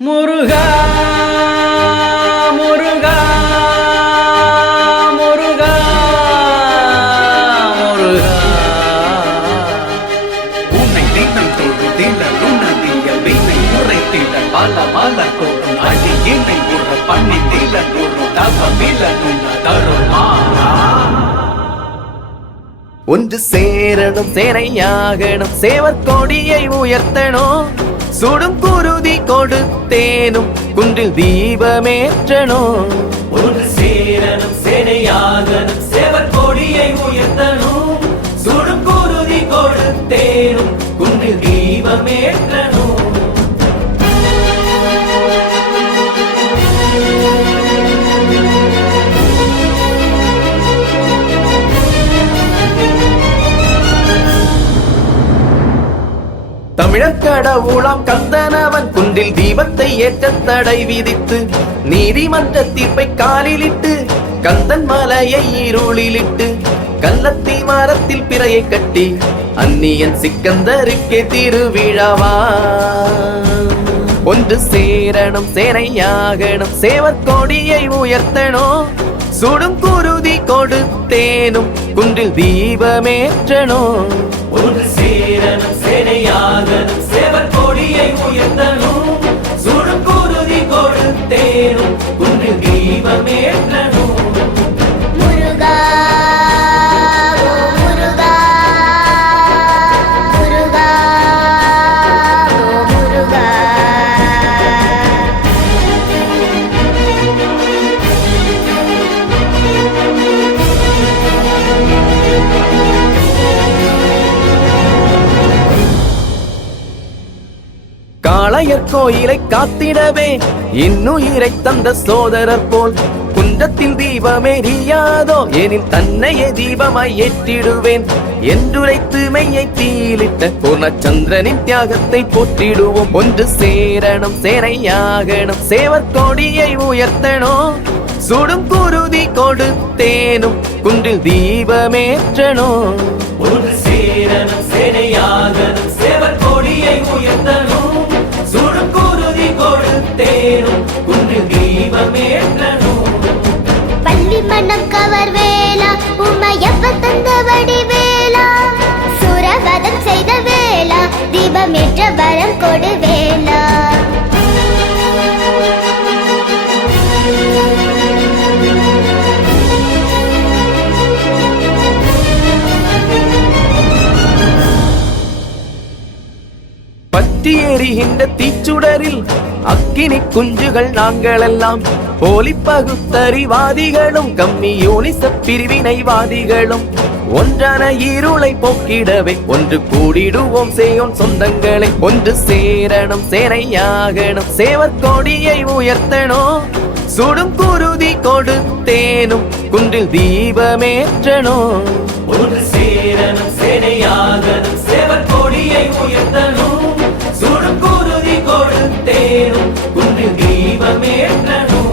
முருகா முருகா முருகா முருகா உன்னை தினம் தோடு தினம் நதிய வீணை உரைத்திட பல மலர் கோடும் அடி என்னை உற பண்ணி திலம் ஒரு தவமில நுண்ண தருள் மாறா ஒன்று சேரணும் சேனையாகணும் சேவர் கொடியை உயர்த்தணும் சுடும் குருதி கொடுத்தேனும் குன்றில் தீபமேற்றணும். ஒன்று சேரணும் சேனையாகணும் சேவர் கொடியை உயர்த்தணும் சுடும் குருதி கொடுத்தேனும் குன்றில் தீபமேற்றணும். தமிழர் கடவுளாம் கந்தனவன் குன்றில் தீபத்தை ஏற்ற தடை விதித்து நீதிமன்ற தீர்ப்பை காலிலிட்டு கந்தன் மலையை இருளிலிட்டு கள்ளத்தி மரத்தில் பிறையை கட்டி அந்நியன் சிக்கந்தருக்கே திருவிழாவா. ஒன்று சேரணும் சேனையாகணும் சேவர் கொடியை உயர்த்தணும் சுடும் குருதி கொடுத்தேனும் குன்றில் தீபமேற்றணும். ஒன்று சேரணும் சேனையாகணும் சேவர் கொடியை உயர்த்தணும் சுடும் குருதி கொடுத்தேனும் குன்றில் தீபமேற்றணும். முருகா முருகா முருகா முருகா காளையர் கோயிலை காத்திடவே இன்னுயிரை தந்த சோதரர் போல் குன்றத்தில் தீபமெரியாதோ எனில் தன்னையே தீபமாய் ஏற்றிடுவேன் என்றுரைத்து மெய்யை தீலிட்ட பூர்ணச்சந்திரனின் தியாகத்தை போற்றிடுவோம். ஒன்று சேரணும் சேனையாகணும் சேவர் கொடியை உயர்த்தணும் சுடும் குருதி கொடுத்தேனும் குன்றில் தீபமேற்றணும். ஒன்று சேரணும் சேனையாகணும் சேவர் கொடியை உயர்த்தணும் சுடும் குருதி கொடுத்தேனும் குன்றில் தீபமேற்றணும். பள்ளி மனம் கவர் வேளா உமையப்ப தந்த வடிவேலா சுரவதம் செய்த வேளா தீபமேற்ற வரம் கொடு வேளா. பற்றி எரிகின்ற தீச்சுடரில் அக்கினி குஞ்சுகள் நாங்களெல்லாம் போலி பகுத்தறிவாதிகளும் கம்யூனிச பிரிவினைவாதிகளும் ஒன்றான இருளை போக்கிடவே ஒன்று கூடிடுவோம் செய்யோன் சொந்தங்களை. ஒன்று சேரணும் சேனையாகணும் சேவர் கொடியை உயர்த்தணும் சுடும் குருதி கொடுத்தேனும் குன்றில் தீபமேற்றணும். ஒன்று சேரணும் சேனையாகணும் சேவர் கொடியை உயர்த்தணும் சுடும் குருதி கொடுத்தேனும் குன்றில் தீபமேற்றணும்.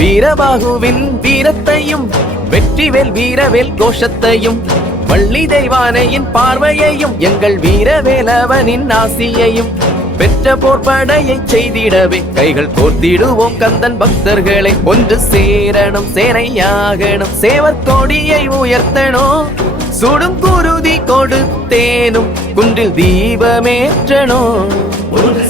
வீரபாகுவின் வீரத்தையும் வெற்றிவேல் வீரவேல் கோஷத்தையும் வள்ளி தெய்வானையின் பார்வையையும் எங்கள் வீரவேலவனின் ஆசியையும் பெற்ற போர்படையை செய்திடவே கைகள் கோர்த்திடுவோம் கந்தன் பக்தர்களை. ஒன்று சேரணும் சேனையாகணும் சேவர் கொடியை உயர்த்தணும் சுடும் குருதி கொடுத்தேனும் குன்றில் தீபமேற்றணும். ஒன்று